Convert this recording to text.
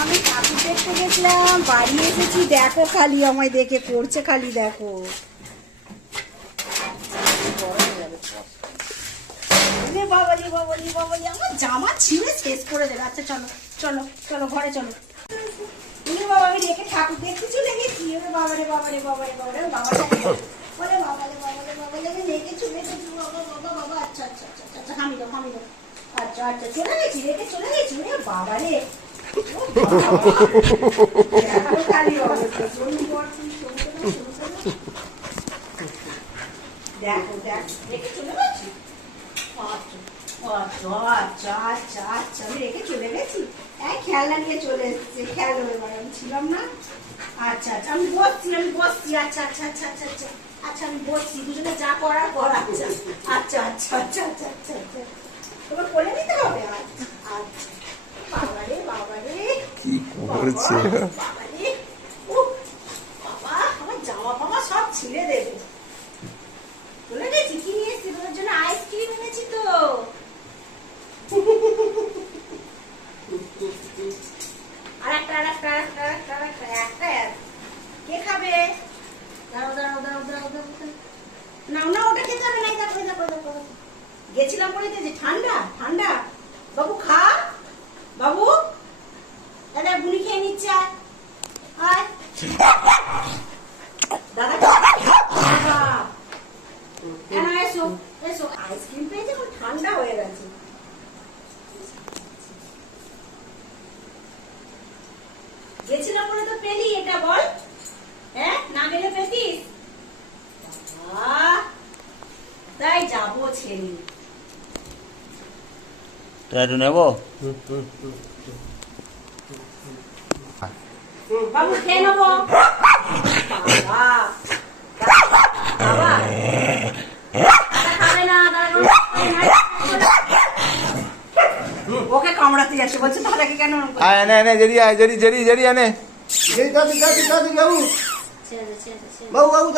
আমি ঠাকুর দেখতে গেছিলাম, বাড়ি এসেছি, দেখো খালি আমায় দেখে করছে, খালি দেখো। বাবালি বাবালি বাবালি, আমার জামা ছিঁড়ে শেষ করে দেবে। আচ্ছা চলো চলো চলো, ঘরে চলো। বাবা আমি রেখে ঠাকুর দেখতে চলে গেছি। বাবারে বাবারে বাবারে বাবারে বাবারে বলে বাবারে বাবারে বাবারে আমি রেখে চলে গেছি। বাবা বাবা বাবা, আচ্ছা আচ্ছা আচ্ছা আচ্ছা, থামি দাও থামি দাও। আচ্ছা আচ্ছা, চলে গেছি, রেখে চলে গেছি। বাবারে দেখো দেখ, রেখে চলে গেছি। আচ্ছা আচ্ছা আচ্ছা, আমি রেখে চলে গেছি। খেলনা নিয়ে চলে এসেছে, খেলো এবার, আমি ছিলাম না। আচ্ছা আচ্ছা, আমি বসছি আচ্ছা আচ্ছা আচ্ছা আচ্ছা আচ্ছা আচ্ছা, আমি বসছি, দুজনে যা করার কর। আচ্ছা আচ্ছা আচ্ছা আচ্ছা আচ্ছা আচ্ছা আচ্ছা, তোমার করে নিতে হবে। আচ্ছা আচ্ছা, বাবারে বাবারে কি করছে বাবারে, বাবা আমার জামা ফামা সব ছিঁড়ে দেবে। চলে গেছি, কি নিয়ে এসেছি তোমার জন্য? আইসক্রিম এনেছি তো। কে খাবে? দাঁড়াও দাঁড়াও দাঁড়াও দাঁড়াও দাঁড়াও, না না ওটা খেতে হবে না। দেখো দেখো দেখো, গেছিলাম বলে যে ঠান্ডা ঠান্ডা। বাবু খা, বাবু দাদা বুড়ি খেয়ে নিচ্ছে। আয় দাদা, কেন এসো এসো, আইসক্রিম পেয়েছে, ঠান্ডা হয়ে গেছে। গেছিলাম বলে তো পেলি, এটা বল। হ্যাঁ, না গেলে পেতিস? তাই যাবো ছেড়ে। একটু নেবো। বাবু খেয়ে নেবো। বাবা বাবা খাবে না, ওকে কামড়াতে আসে বলছে, তাহলে কেন? আয় নে নে, জেরি আয়, জেরি জেরি জেরি আনে। বাবু বাবু